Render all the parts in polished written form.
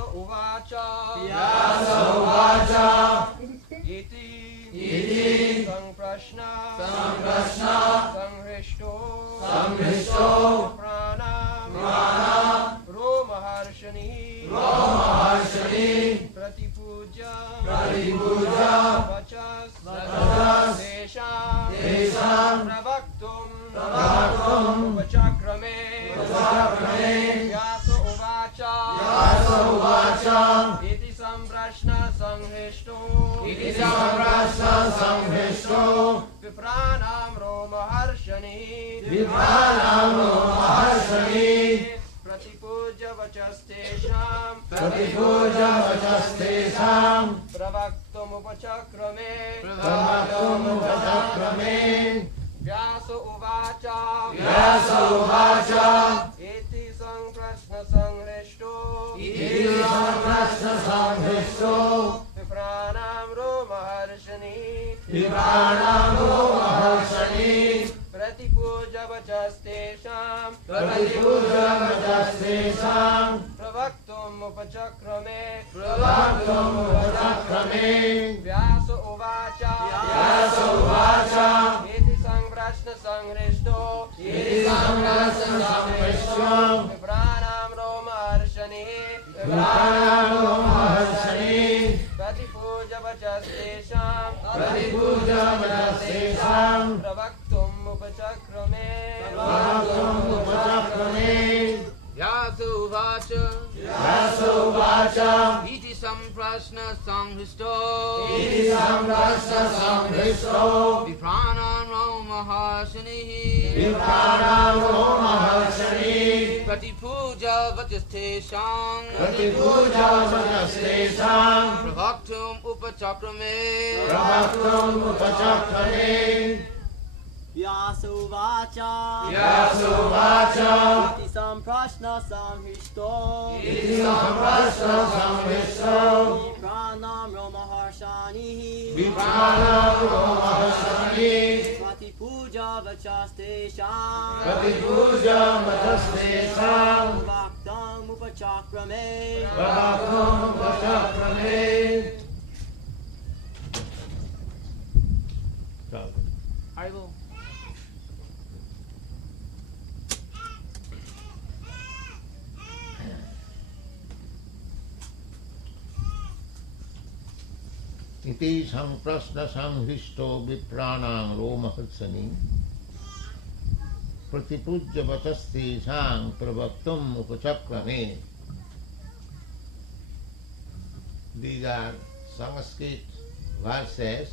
Uvacha Iti Samprashna Sanhrishto Pranam Romaharshani Pratipuja Vachas Desham Pravaktum Upachakrame Vyasa Uvacha Iti Samprashna Sanhrishto Vipranam Romaharshani Pratipuja Vachastesham Pravaktum Upachakrame Vyasa Uvacha Iti Samprashna Sanhrishto Vipranam Romaharshani Pratipuja Vachastesham Pravaktum Upachakrame Vyasa Uvacha Iti Samprashna Sanhrishto Vipranam Romaharshani Pratipuja Vachastesham Pravaktum Upachakrame Vyasa Uvacha Iti Samprashna Sanghristo Vipranam Romaharshani Pratipuja Vachastesham Pravaktum Upachakrame Vyasa Uvacha Iti Samprashna Sanghristo Vipranam Romaharshani Pratipuja Vachastesham Pravaktam Upachakrame I will. Iti samprasna sanghristo vipranam romaharshani pratipujya vachasti sang pravaktum upachakrame. These are Sanskrit verses.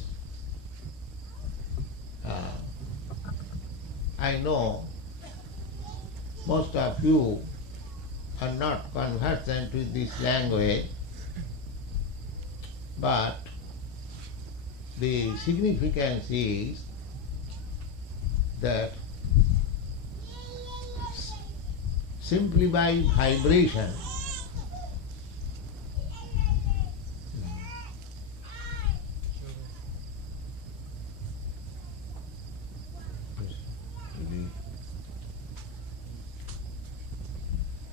I know most of you are not conversant with this language, but the significance is that simply by vibration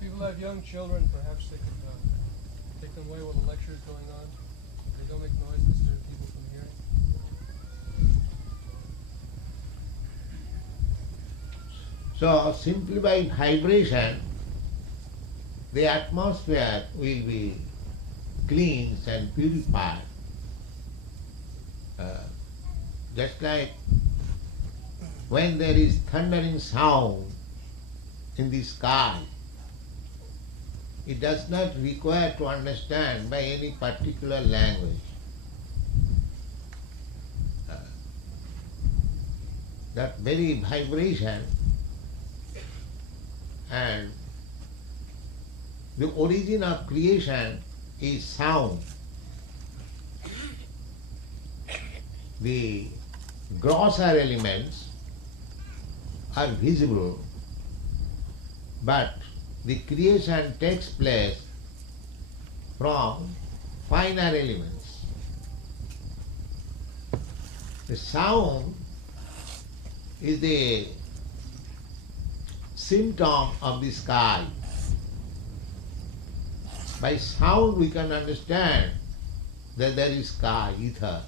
People have young children, perhaps they could take them away while the lecture is going on. They don't make noise, disturb people from hearing. So simply by vibration, the atmosphere will be cleansed and purified. Just like when there is thundering sound in the sky, it does not require to understand by any particular language. That very vibration and the origin of creation is sound. The grosser elements are visible, but the creation takes place from finer elements. The sound is the symptom of the sky. By sound we can understand that there is sky, ether.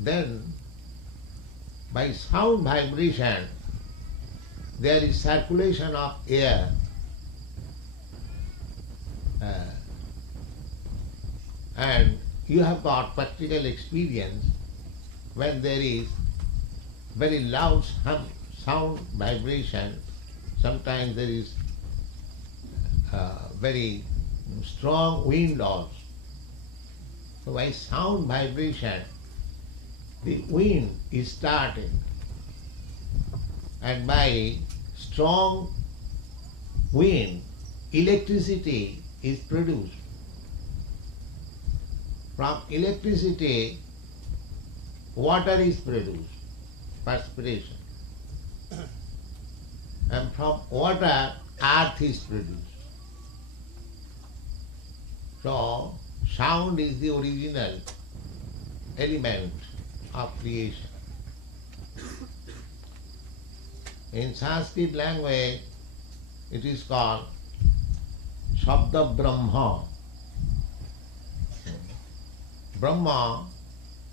Then by sound vibration there is circulation of air. And you have got practical experience when there is very loud sound vibration. Sometimes there is very strong wind also. So by sound vibration, the wind is started, and by strong wind, electricity is produced. From electricity, water is produced, perspiration. And from water, earth is produced. So, sound is the original element of creation. In Sanskrit language, it is called Shabda Brahma. Brahma,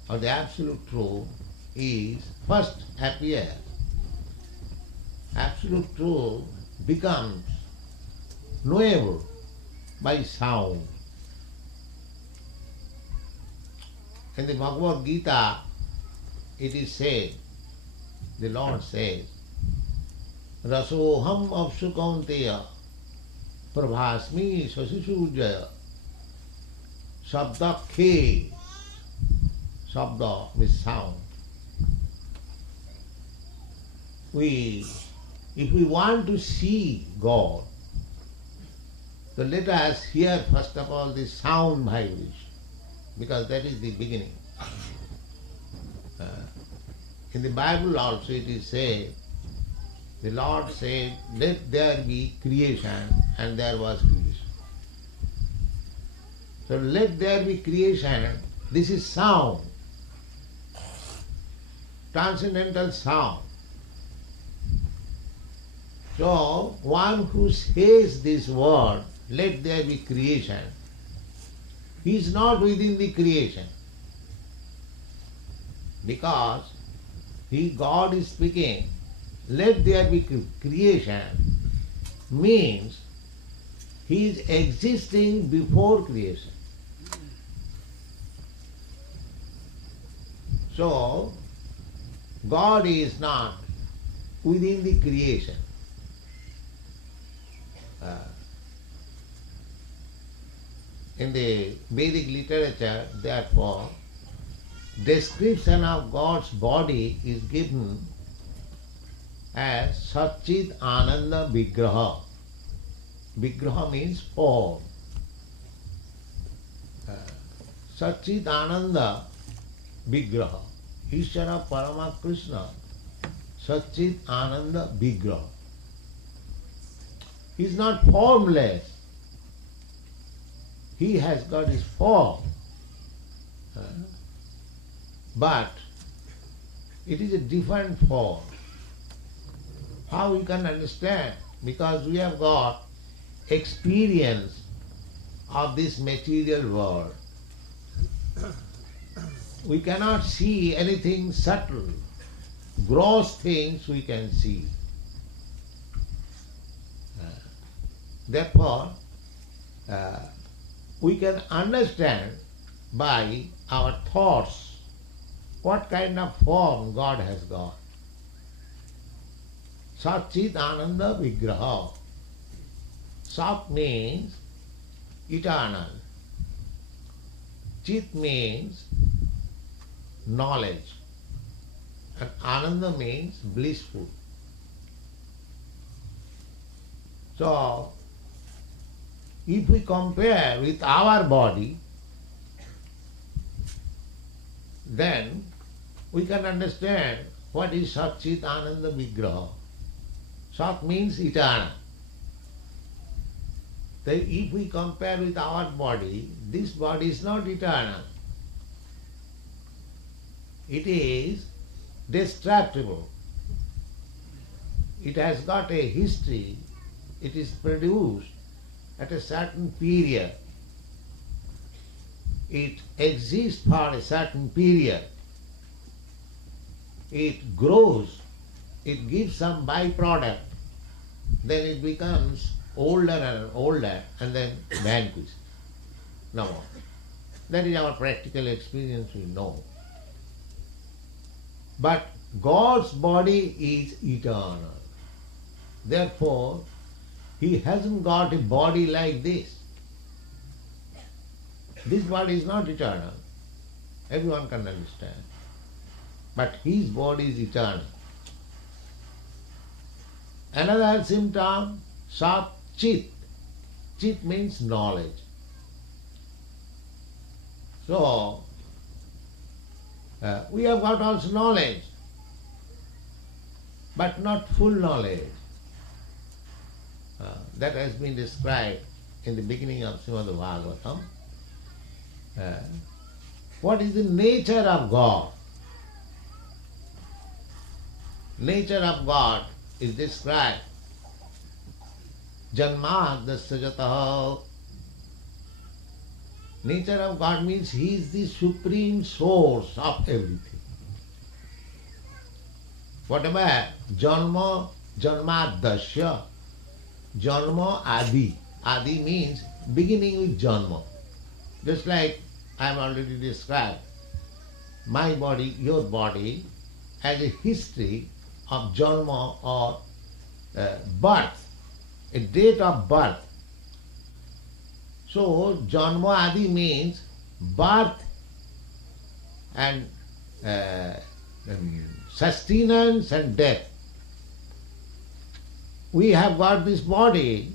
or the absolute truth, is first appears. Absolute truth becomes knowable by sound. In the Bhagavad Gita, it is said, the Lord says, Rasoham apsu kaunteya prabhasmi sasisujaya sabda khe. Sabda with sound. If we want to see God, so let us hear first of all the sound vibration, because that is the beginning. In the Bible also it is said, the Lord said, let there be creation, and there was creation. So let there be creation, this is sound, transcendental sound. So one who says this word, let there be creation, he is not within the creation. Because God is speaking, let there be creation, means he is existing before creation. So, God is not within the creation. In the Vedic literature, therefore, description of God's body is given as Sac-cid-ānanda-vigrahaḥ. Vigraha means form. Sac-cid-ānanda-vigrahaḥ. Ishvara Parama Krishna. Sac-cid-ānanda-vigrahaḥ. He is not formless. He has got his form. But it is a different form. How we can understand? Because we have got experience of this material world. We cannot see anything subtle. Gross things we can see. Therefore, we can understand by our thoughts what kind of form God has got. Sac-cid-ānanda-vigrahaḥ. Sat means eternal. Chit means knowledge. And Ananda means blissful. So, if we compare with our body, then we can understand what is Sac-cid-ānanda-vigrahaḥ. Sat means eternal. Then if we compare with our body, this body is not eternal. It is destructible. It has got a history it is produced at a certain period. It exists for a certain period. It grows, it gives some byproduct, then it becomes older and older and then vanquishes. No more. That is our practical experience, we know. But God's body is eternal. Therefore, He hasn't got a body like this. This body is not eternal. Everyone can understand. But His body is eternal. Another symptom, Sac-cid. Cid means knowledge. So, we have got also knowledge, but not full knowledge. That has been described in the beginning of Srimad Bhagavatam. What is the nature of God? Nature of God is described. Janmadasya jataha. Nature of God means He is the supreme source of everything. Whatever janma, janmadasya, janma adi. Adi means beginning with janma. Just like I have already described, my body, your body, has a history of janma or birth, a date of birth. So, janma adi means birth and sustenance and death. We have got this body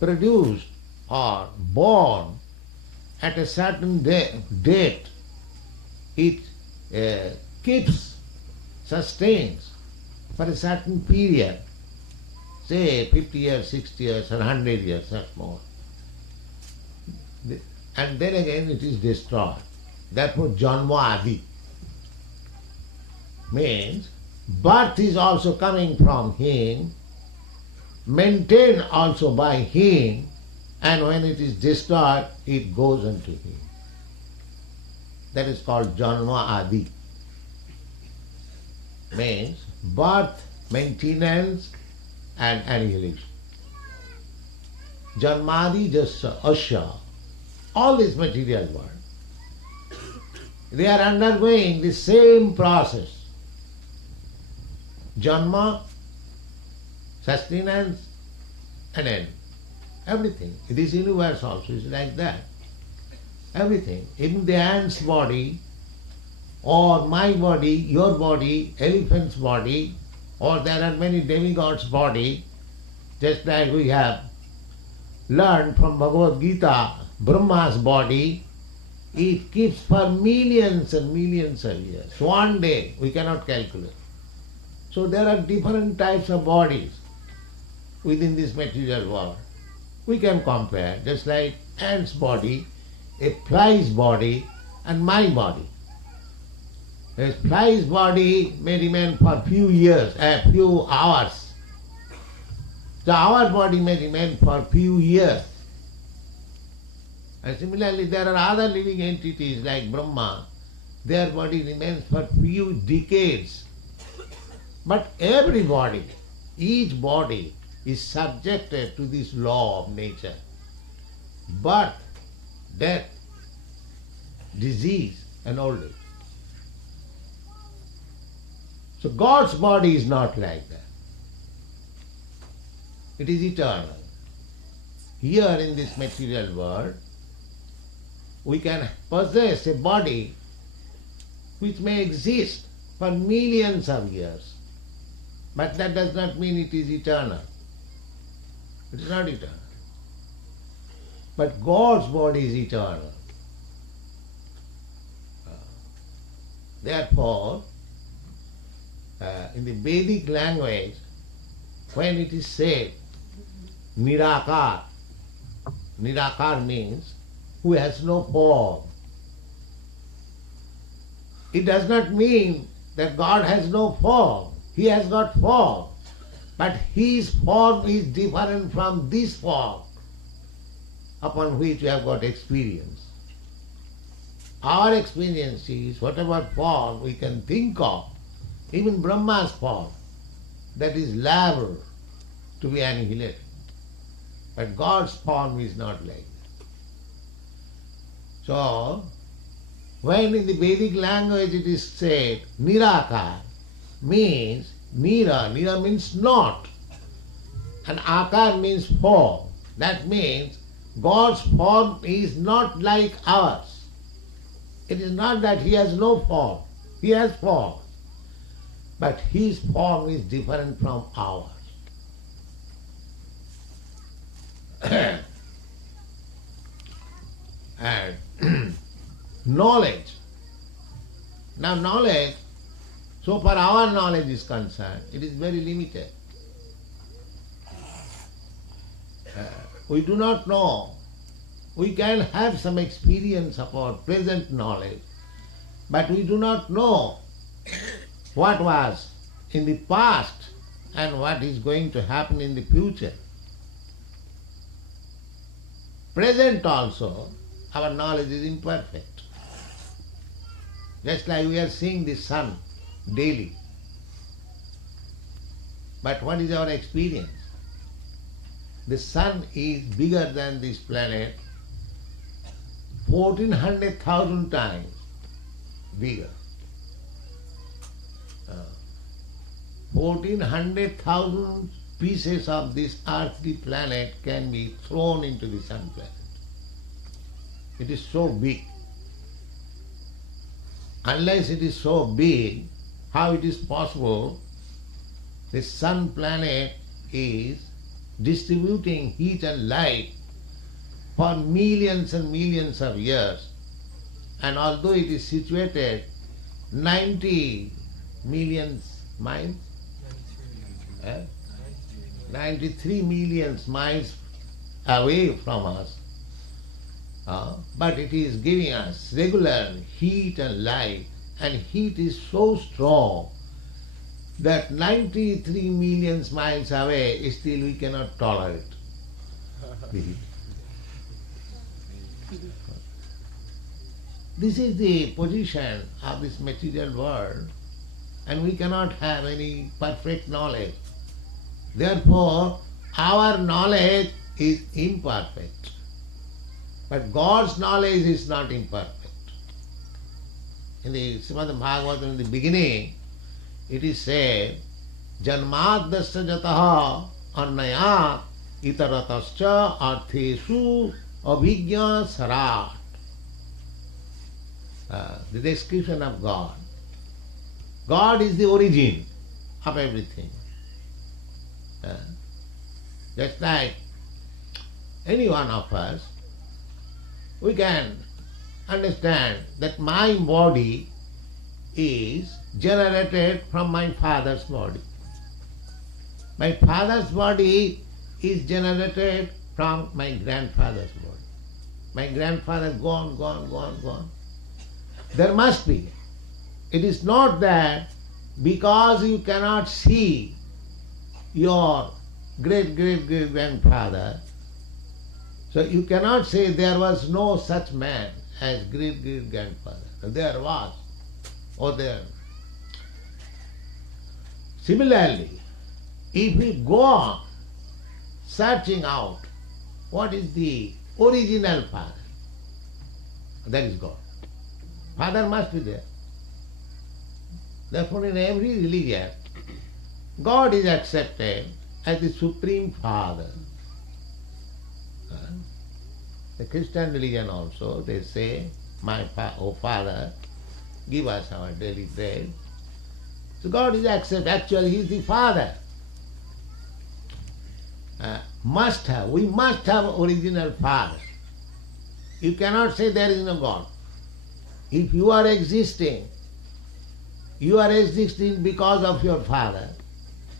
produced or born at a certain date. It keeps, sustains for a certain period, say 50 years, 60 years, or 100 years, or more. And then again it is destroyed. Therefore, janma adi means birth is also coming from Him, maintained also by Him, and when it is destroyed, it goes unto Him. That is called janma adi. Means birth, maintenance, and annihilation. Janmadi jasya asya. All this material world, they are undergoing the same process. Janma, sustenance, and end. Everything. This universe also is like that. Everything. Even the ant's body, or my body, your body, elephant's body, or there are many demigods' body, just like we have learned from Bhagavad Gita, Brahma's body, it keeps for millions and millions of years. One day we cannot calculate. So there are different types of bodies within this material world. We can compare, just like ant's body, a fly's body, and my body. A fly's body may remain for few years, a few hours. So our body may remain for few years. And similarly, there are other living entities like Brahma. Their body remains for few decades. But every body, each body is subjected to this law of nature. Birth, death, disease, and old age. So God's body is not like that. It is eternal. Here in this material world, we can possess a body which may exist for millions of years. But that does not mean it is eternal. It is not eternal. But God's body is eternal. Therefore, in the Vedic language, when it is said Nirakar, Nirakar means who has no form. It does not mean that God has no form. He has got form. But his form is different from this form upon which we have got experience. Our experience is whatever form we can think of, even Brahma's form, that is liable to be annihilated. But God's form is not like that. So, when in the Vedic language it is said Nirakar, means Nira means not, and Akar means form. That means God's form is not like ours. It is not that he has no form. He has form. But his form is different from ours. And knowledge. Now knowledge, so far our knowledge is concerned, it is very limited. We do not know. We can have some experience of our present knowledge, but we do not know what was in the past and what is going to happen in the future. Present also, our knowledge is imperfect. Just like we are seeing the sun daily. But what is our experience? The sun is bigger than this planet 1400,000 times bigger. 1400,000 pieces of this earthly planet can be thrown into the sun planet. It is so big. Unless it is so big, how it is possible the sun planet is distributing heat and light for millions and millions of years, and although it is situated 90 million miles, 93 million miles away from us, but it is giving us regular heat and light, and heat is so strong that 93 million miles away still we cannot tolerate the heat. This is the position of this material world, and we cannot have any perfect knowledge. Therefore, our knowledge is imperfect. But God's knowledge is not imperfect. In the Srimad Bhagavatam, in the beginning, it is said, Janmadasya jataha annayat itaratascha artheshu abhigya sarat. The description of God. God is the origin of everything. Just like any one of us, we can understand that my body is generated from my father's body. My father's body is generated from my grandfather's body. My grandfather gone. There must be. It is not that because you cannot see your great-great-great-grandfather, so you cannot say there was no such man as great-great-grandfather. There was, or there. Similarly, if we go on searching out what is the original father, that is God. Father must be there. Therefore, in every religion, God is accepted as the Supreme Father. The Christian religion also, they say, O Father, give us our daily bread. So God is accepted. Actually, He is the Father. We must have original Father. You cannot say there is no God. If you are existing because of your father.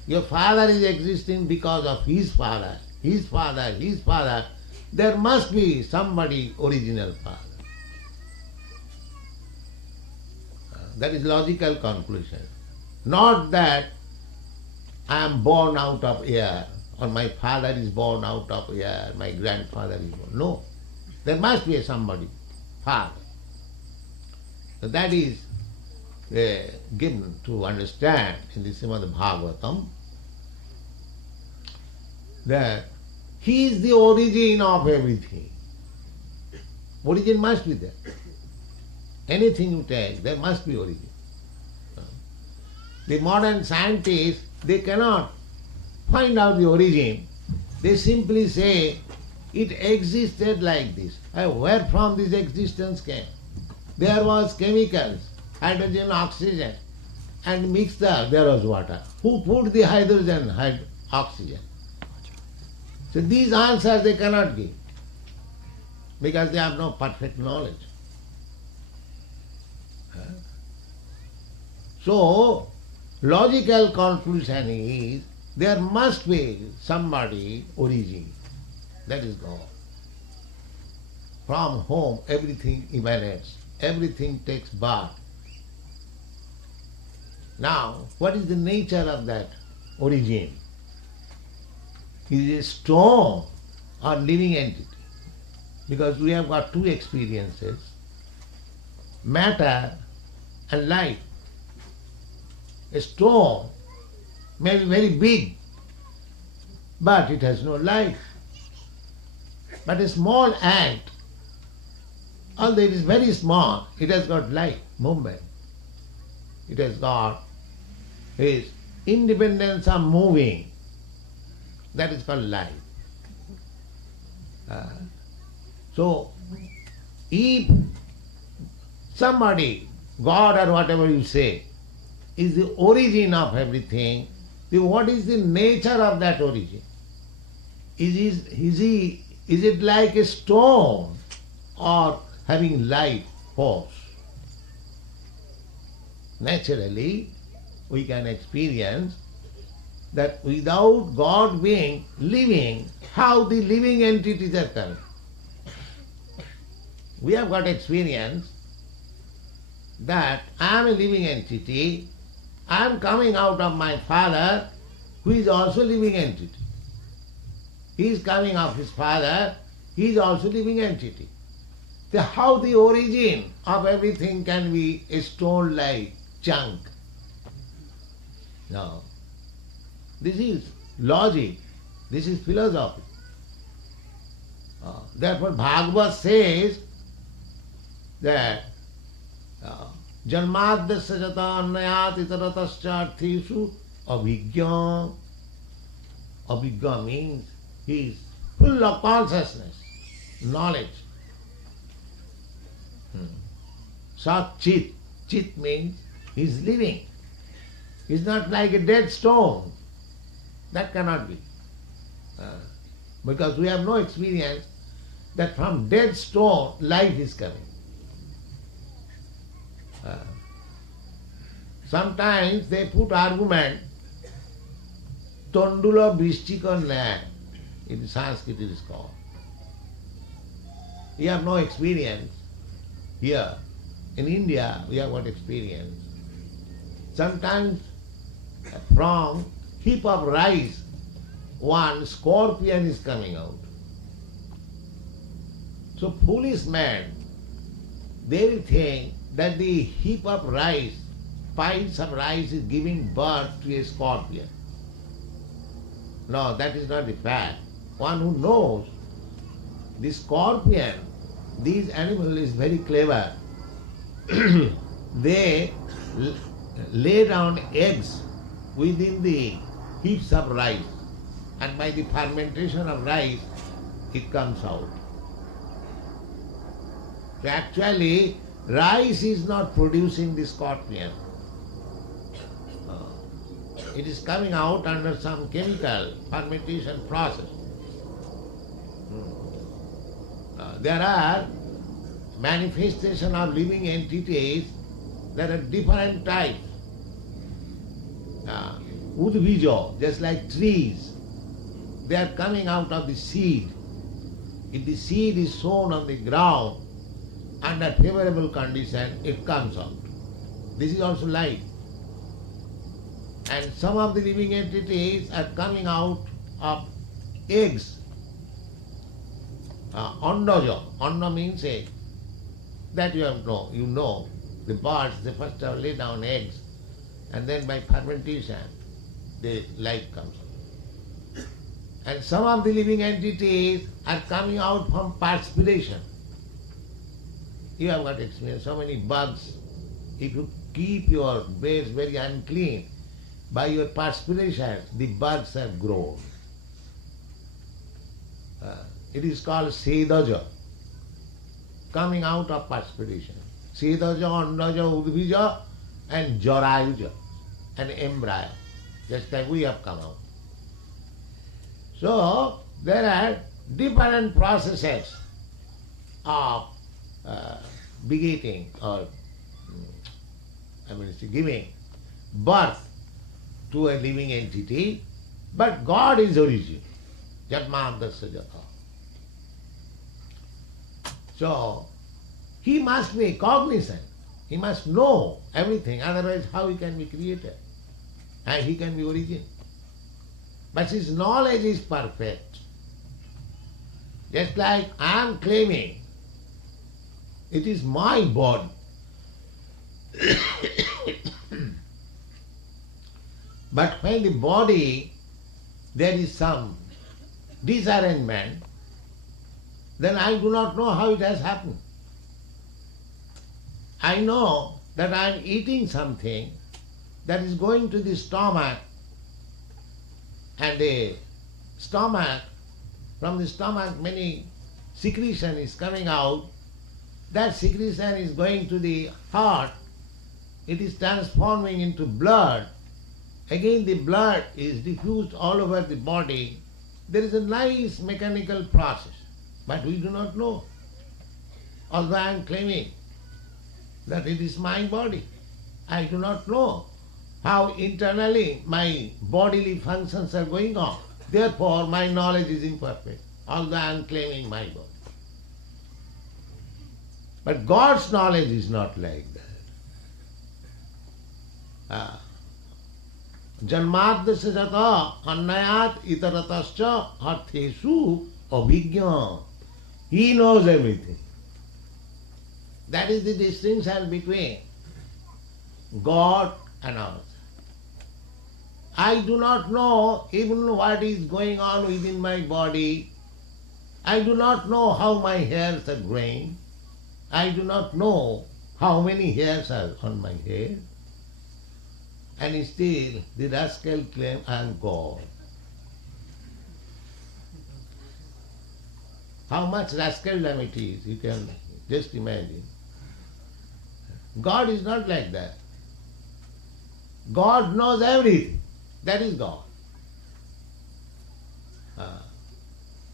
Your father is existing because of his father, his father, his father. There must be somebody original father. That is logical conclusion. Not that I am born out of air, or my father is born out of air, my grandfather is born. No. There must be a somebody, father. So that is given to understand in the Srimad Bhagavatam that he is the origin of everything. Origin must be there. Anything you take, there must be origin. The modern scientists, they cannot find out the origin. They simply say, it existed like this. Where from this existence came? There was chemicals, hydrogen, oxygen, and mixed up, there was water. Who put the hydrogen, oxygen? So these answers they cannot give, because they have no perfect knowledge. So, logical conclusion is, there must be somebody origin, that is God. From whom everything emanates, everything takes birth. Now, what is the nature of that origin? Is it a stone or living entity? Because we have got two experiences, matter and life. A stone may be very big, but it has no life. But a small ant, although it is very small, it has got life, movement. It has got its independence of moving. That is called life. So, if somebody, God or whatever you say, is the origin of everything, then what is the nature of that origin? Is it like a stone or having life force? Naturally, we can experience that without God being living, how the living entities are coming. We have got experience that I am a living entity, I am coming out of my father, who is also living entity. He is coming of his father, he is also living entity. So how the origin of everything can be a stone-like chunk? No. This is logic, this is philosophy. Therefore Bhagavad says that Janmadasya jata itaratascha arthishu abhigya. Abhigya means he is full of consciousness, knowledge. Sac-cid, chit means he is living. He is not like a dead stone. That cannot be. Because we have no experience that from dead stone life is coming. Sometimes they put argument, Tondula Vrishchika Naya, in Sanskrit it is called. We have no experience. Here, in India, we have got experience. Sometimes from heap of rice, one scorpion is coming out. So foolish man, they will think that the heap of rice, piles of rice is giving birth to a scorpion. No, that is not the fact. One who knows the scorpion, this animal is very clever. They lay down eggs within the heaps of rice, and by the fermentation of rice, it comes out. So actually, rice is not producing the scorpion. It is coming out under some chemical fermentation process. There are manifestation of living entities, there are different types. Udbija, just like trees, they are coming out of the seed. If the seed is sown on the ground, under favorable condition, it comes out. This is also life. And some of the living entities are coming out of eggs. Andaja. Anda means egg. That you have know. You know, the birds, they first have lay down eggs, and then by fermentation, the life comes out. And some of the living entities are coming out from perspiration. You have got experience. So many bugs. If you keep your base very unclean, by your perspiration, the bugs have grown. It is called sedaja, coming out of perspiration. Sedaja, andaja, udvija, and jarayuja, an embryo, just like we have come out. So, there are different processes of begetting or giving birth to a living entity, but God is origin. Janmadasya jata. So, he must be cognizant. He must know everything, otherwise how he can be created? And he can be origin. But his knowledge is perfect. Just like I am claiming, it is my body. But when the body, there is some disarrangement, then I do not know how it has happened. I know that I am eating something that is going to the stomach, and the stomach, from the stomach many secretion is coming out. That secretion is going to the heart, it is transforming into blood. Again the blood is diffused all over the body. There is a nice mechanical process, but we do not know. Although I am claiming that it is my body, I do not know how internally my bodily functions are going on. Therefore my knowledge is imperfect, although I am claiming my body. But God's knowledge is not like that. Janmadasya jata annayat itaratascha arthesu abhigya. He knows everything. That is the distinction between God and us. I do not know even what is going on within my body. I do not know how my hairs are growing. I do not know how many hairs are on my head. And still the rascal claims I am God. How much rascaldom it is, you can just imagine. God is not like that. God knows everything. That is God.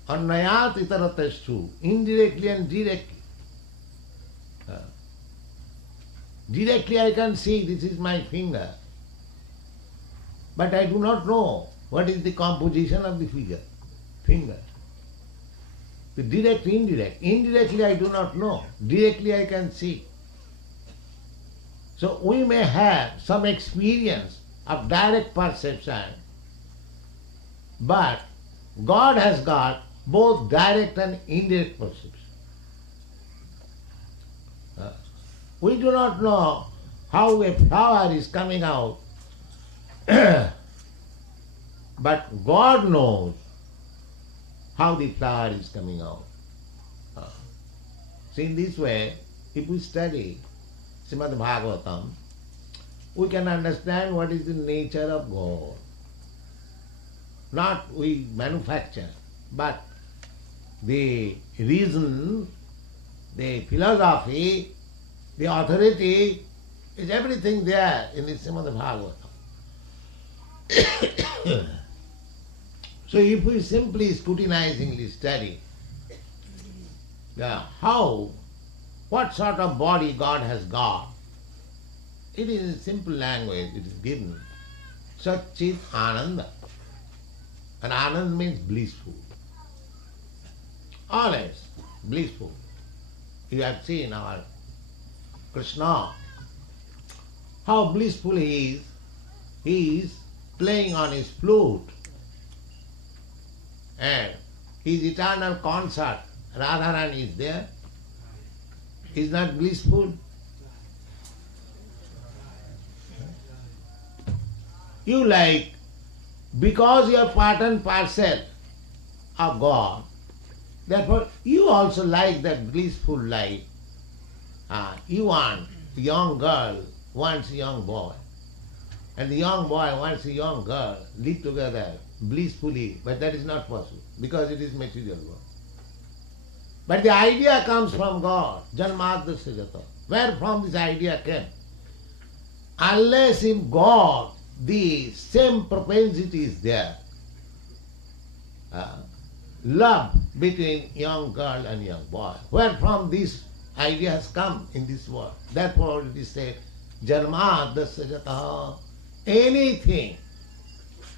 Annayat itaratashu, indirectly and directly. Directly I can see this is my finger, but I do not know what is the composition of the finger. The direct, indirect. Indirectly I do not know. Directly I can see. So we may have some experience of direct perception, but God has got both direct and indirect perception. We do not know how a flower is coming out, but God knows how the flower is coming out. So in this way, if we study Srimad Bhagavatam, we can understand what is the nature of God. Not we manufacture, but the reason, the philosophy, the authority is everything there in the Srimad Bhagavatam. So if we simply scrutinizingly study what sort of body God has got, it is in simple language, it is given. Sac-cid-ānanda. And Anand means blissful. Always blissful. You have seen our Krishna, how blissful he is. He is playing on his flute and his eternal concert, Radharani is there, is not blissful? You like, because you are part and parcel of God, therefore you also like that blissful life. You want a young girl wants a young boy, and the young boy wants a young girl, live together blissfully, but that is not possible because it is material world. But the idea comes from God, Janmadasya. Where from this idea came? Unless in God the same propensity is there, love between young girl and young boy, where from this idea has come in this world. Therefore it is said, Janmadasya. Anything,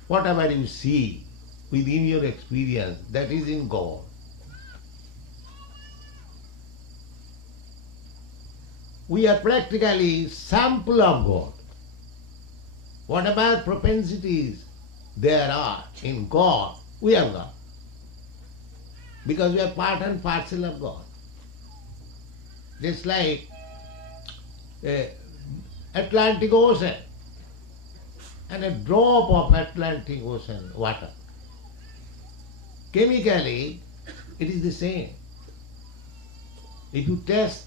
whatever you see within your experience, that is in God. We are practically sample of God. Whatever propensities there are in God, we are God. Because we are part and parcel of God. Just like Atlantic Ocean and a drop of Atlantic Ocean water. Chemically, it is the same. If you test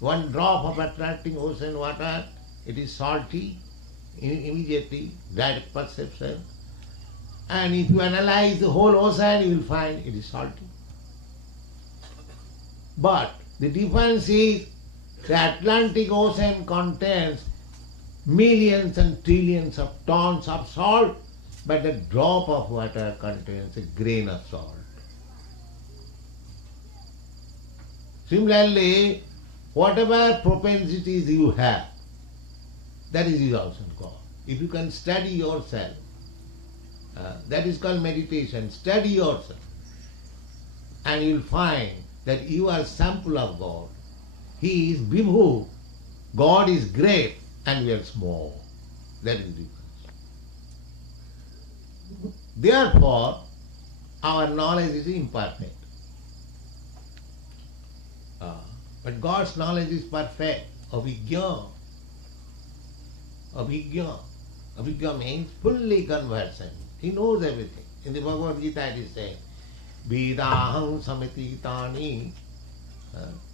one drop of Atlantic Ocean water, it is salty, immediately, direct perception. And if you analyze the whole ocean, you will find it is salty. But the difference is the Atlantic Ocean contains millions and trillions of tons of salt, but a drop of water contains a grain of salt. Similarly, whatever propensities you have, that is also God. If you can study yourself, that is called meditation. Study yourself, and you will find that you are sample of God. He is Vibhu, God is great, and we are small. That is the difference. Therefore, our knowledge is imperfect. But God's knowledge is perfect. Avijñā. Avijñā. Avijñā means fully conversant. He knows everything. In the Bhagavad Gita it is saying, Vedāhaṁ samititāni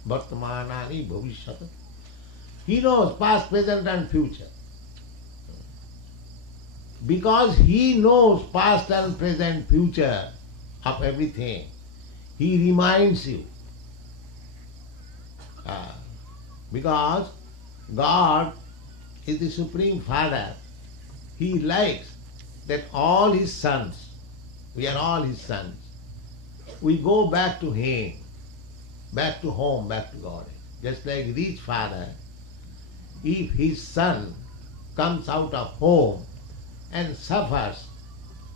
vartamanāni bhavishyata. He knows past, present and future. Because he knows past and present, future of everything, he reminds you. Because God is the Supreme Father. He likes that all his sons, we are all his sons, we go back to him, back to home, back to God. Just like rich father, if his son comes out of home and suffers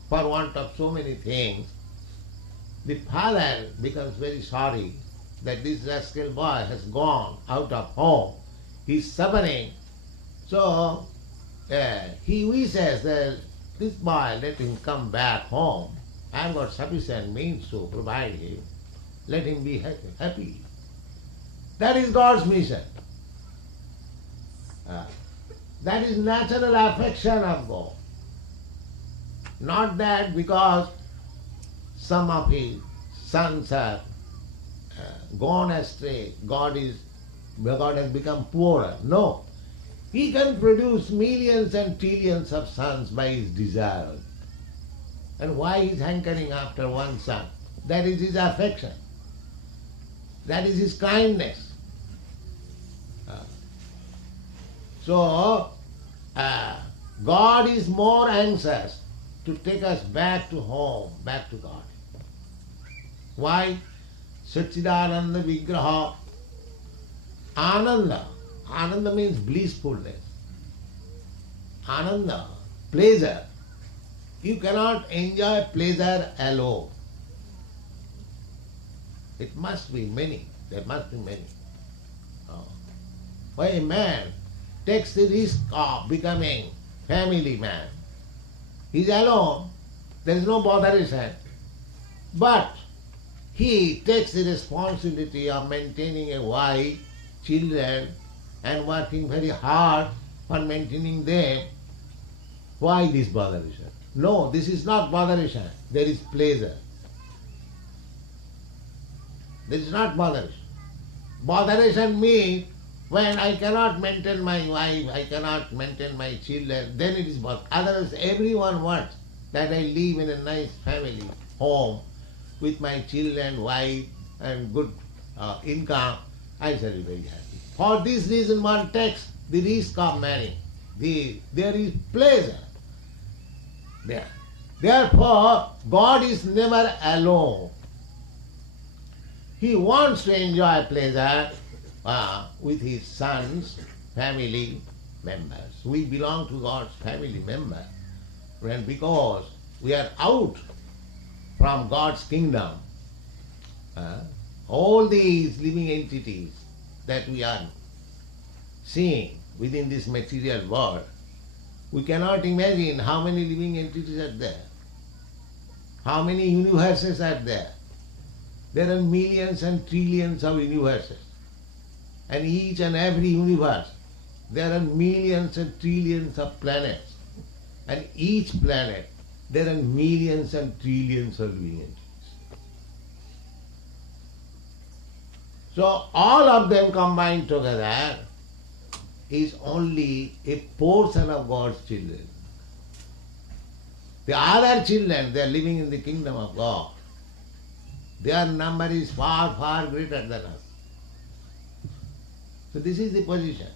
for want of so many things, the father becomes very sorry that this rascal boy has gone out of home. He is suffering. So he wishes that this boy, let him come back home. I have got sufficient means to provide him. Let him be happy. That is God's mission. That is natural affection of God. Not that because some of his sons are gone astray, God has become poorer. No. He can produce millions and trillions of sons by his desire. And why he is hankering after one son? That is his affection. That is his kindness. So, God is more anxious to take us back to home, back to God. Why? Sac-cid-ānanda-vigrahaḥ. Ananda. Ananda means blissfulness. Ananda, pleasure. You cannot enjoy pleasure alone. It must be many. There must be many. Why a man takes the risk of becoming family man, He is alone. There is no botheration. But he takes the responsibility of maintaining a wife, children, and working very hard for maintaining them. Why this botheration? No, this is not botheration. There is pleasure. This is not botheration. Botheration means when I cannot maintain my wife, I cannot maintain my children, then it is bother. Otherwise, everyone wants that I live in a nice family, home, with my children, wife, and good income. I shall be very happy. For this reason, one takes the risk of marrying. There is pleasure there. Therefore, God is never alone. He wants to enjoy pleasure with his sons, family members. We belong to God's family member. And because we are out from God's kingdom, all these living entities that we are seeing within this material world, we cannot imagine how many living entities are there, how many universes are there. There are millions and trillions of universes. And each and every universe, there are millions and trillions of planets. And each planet, there are millions and trillions of living entities. So all of them combined together is only a portion of God's children. The other children, they are living in the kingdom of God. Their number is far, far greater than us. So this is the position.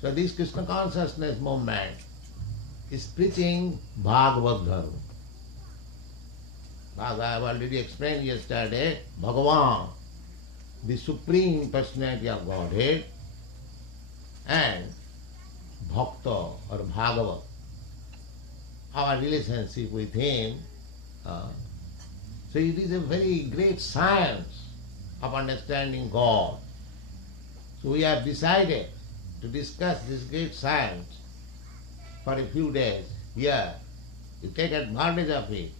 So this Krishna consciousness movement is preaching Bhagavad Dharma. I have already explained yesterday, Bhagavan, the Supreme Personality of Godhead, and Bhakta or Bhagavat, our relationship with him. So it is a very great science of understanding God. So we have decided to discuss this great science for a few days here. You take advantage of it.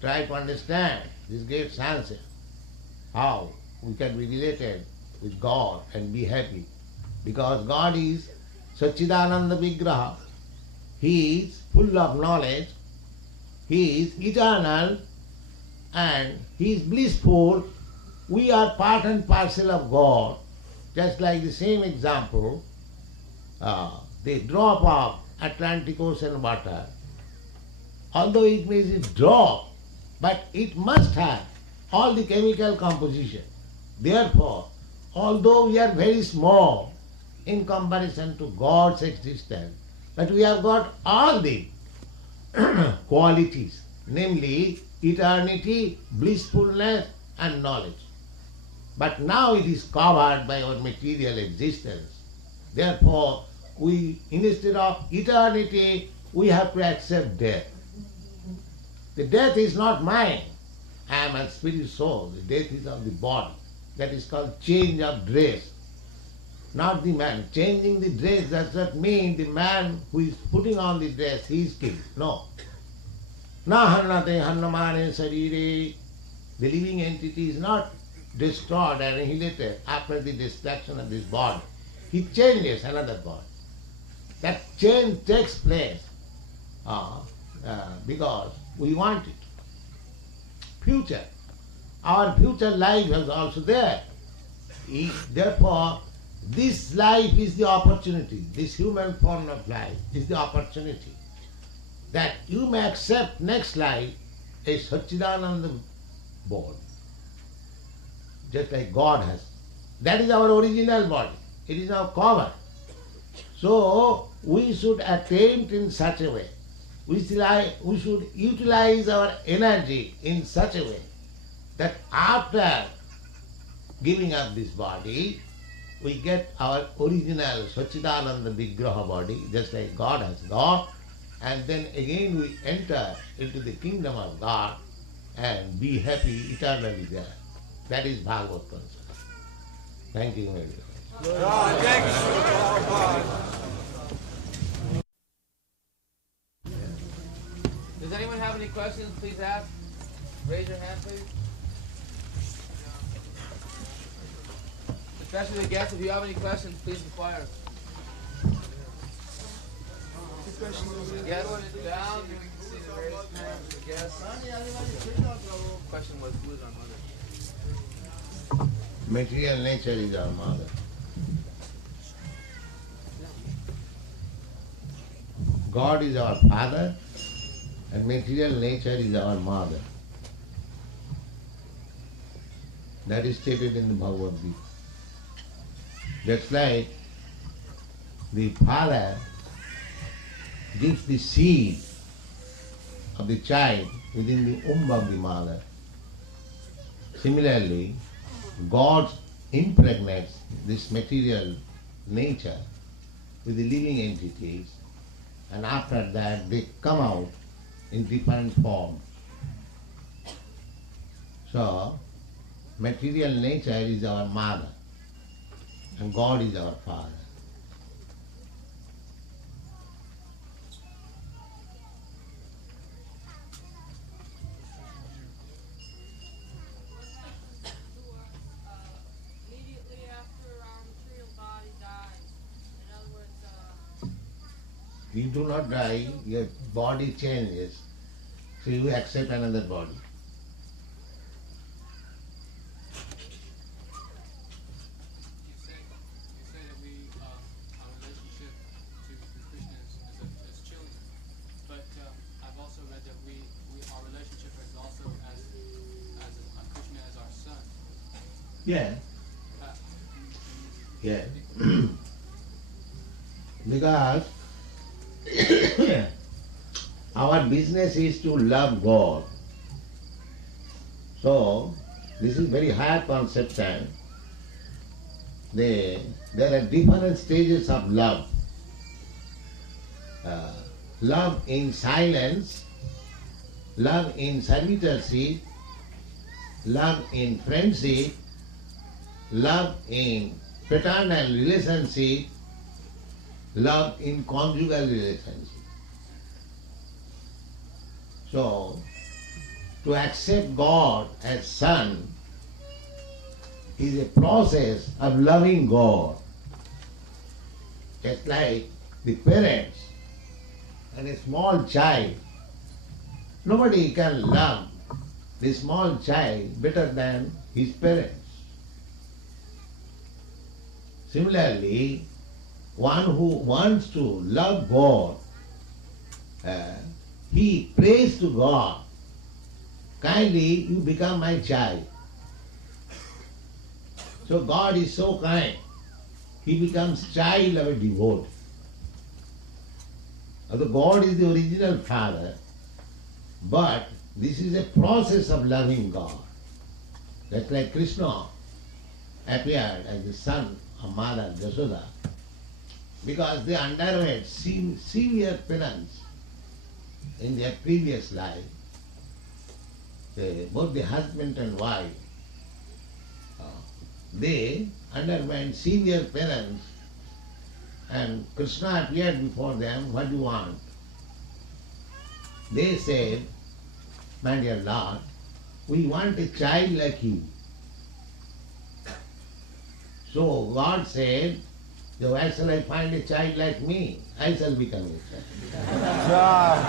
Try to understand this great science, how we can be related with God and be happy. Because God is Sac-cid-ānanda-vigrahaḥ. He is full of knowledge. He is eternal and He is blissful. We are part and parcel of God. Just like the same example, the drop of Atlantic Ocean water, although it may be a drop, but it must have all the chemical composition. Therefore, although we are very small in comparison to God's existence, but we have got all the qualities, namely eternity, blissfulness and knowledge. But now it is covered by our material existence. Therefore, we, instead of eternity, we have to accept death. The death is not mine. I am a spirit soul. The death is of the body. That is called change of dress. Not the man. Changing the dress does not mean the man who is putting on the dress, he is killed. No. Na hannate hannamane sarire. The living entity is not destroyed and annihilated after the destruction of this body. He changes another body. That change takes place because we want it. Future. Our future life is also there. Therefore, this life is the opportunity. This human form of life is the opportunity that you may accept next life a Sac-cid-ānanda body. Just like God has. That is our original body. It is now covered. So we should attempt in such a way. We should utilize our energy in such a way that after giving up this body, we get our original Sac-cid-ānanda-vigrahaḥ body, just like God has got, and then again we enter into the kingdom of God and be happy eternally there. That is Bhagavad concept. Thank you very much. questions, please ask. Raise your hand, please. Especially the guests, if you have any questions, please inquire. Yes, down. You can see the raised hands. The guests. Question was, who is our mother? Material nature is our mother. God is our father and material nature is our mother. That is stated in the Bhagavad Gita. Just like the father gives the seed of the child within the womb of the mother. Similarly, God impregnates this material nature with the living entities, and after that they come out in different forms. So, material nature is our mother and God is our father. Immediately after our material body dies. In other words, You do not die, your body changes, so you accept another body. You say that we our relationship to Krishna is as children, but I've also read that our relationship is also as Krishna as our son. Yeah. Uh, Yeah. Because our business is to love God. So, this is very high conception. There are different stages of love. Love in silence, love in servitorship, love in friendship, love in paternal relationship, love in conjugal relationship. So, to accept God as Son is a process of loving God. Just like the parents and a small child. Nobody can love the small child better than his parents. Similarly, one who wants to love God, he prays to God, kindly you become my child. So God is so kind, he becomes child of a devotee. Although God is the original father, but this is a process of loving God. That's like Krishna appeared as the son of Mother Yashoda, because they underwent severe penance in their previous life. Both the husband and wife, they underwent severe penance, and Krishna appeared before them. What do you want? They said, my dear Lord, we want a child like you. So God said, where shall I find a child like me? I shall become a child.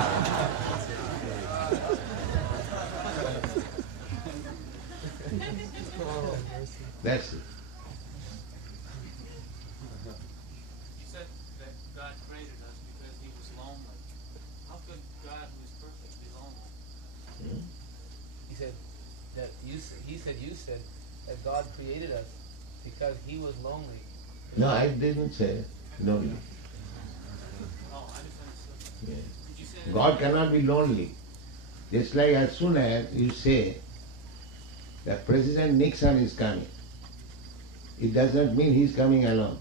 That's it. You said that God created us because He was lonely. How could God, who is perfect, be lonely? He said that you said that God created us because He was lonely. No, I didn't say lonely. Oh, I misunderstood. Yeah. Did you say that? God cannot be lonely. Just like as soon as you say that President Nixon is coming, it does not mean he is coming alone.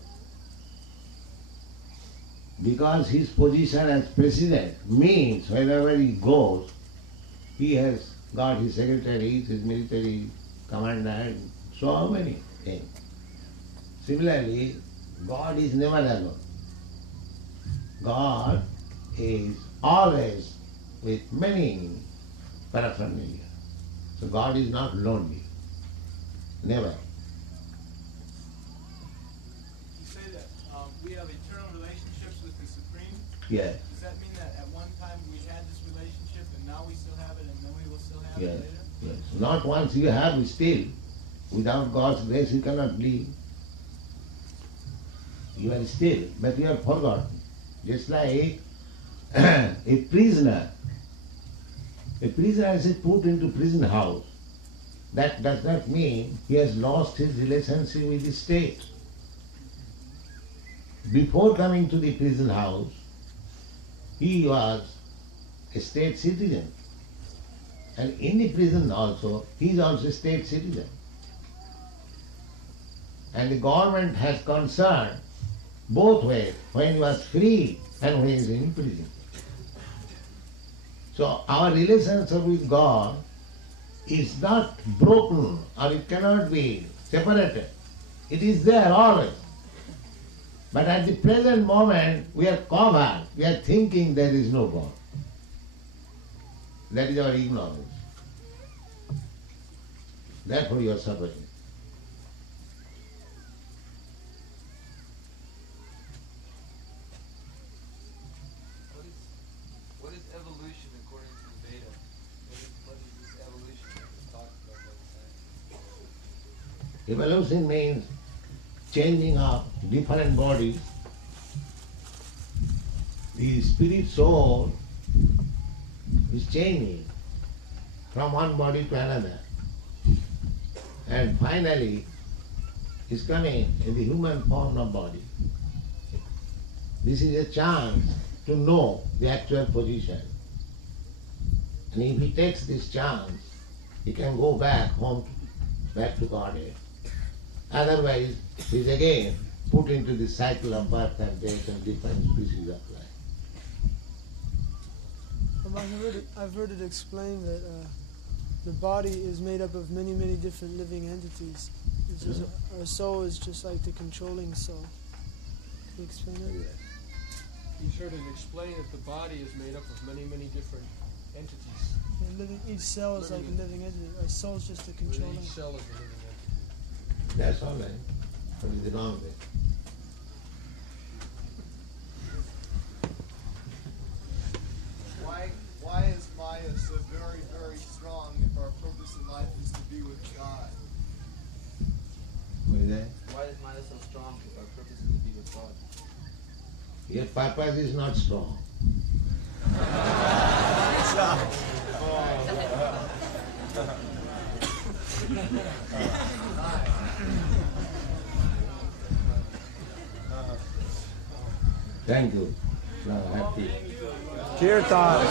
Because his position as president means wherever he goes, he has got his secretaries, his military commander, and so many things. Similarly, God is never alone. God is always with many paraphernalia. So God is not lonely. Never. You say that we have eternal relationships with the Supreme. Yes. Does that mean that at one time we had this relationship and now we still have it and then we will still have Yes. it later? Yes. Not once you have, still. Without God's grace you cannot live. You are still, but you are forgotten. Just like a prisoner. A prisoner is put into prison house. That does not mean he has lost his relationship with the state. Before coming to the prison house, he was a state citizen. And in the prison also, he is also a state citizen. And the government has concern both ways, when he was free and when he is in prison. So our relationship with God is not broken or it cannot be separated. It is there always. But at the present moment we are covered, we are thinking there is no God. That is our ignorance. Therefore you are suffering. What is evolution according to the Veda? What is this evolution that was talked about by the science? Evolution means changing of different bodies. The spirit soul is changing from one body to another. And finally is coming in the human form of body. This is a chance to know the actual position. And if he takes this chance, he can go back home, back to Godhead. Otherwise, he is again put into the cycle of birth and death and different species of life. I've heard it explained that the body is made up of many, many different living entities. It's just, our soul is just like the controlling soul. Can you explain that? He's heard it explained that the body is made up of many, many different entities. Yeah, each cell is like a living entity. Our soul is just the Within controlling. each cell is a living entity. That's all right. What is the wrong way? Why is Maya so very, very strong if our purpose in life is to be with God? What is that? Why is Maya so strong if our purpose is to be with God? Your purpose is not strong. Thank you. Now happy. Kirtan.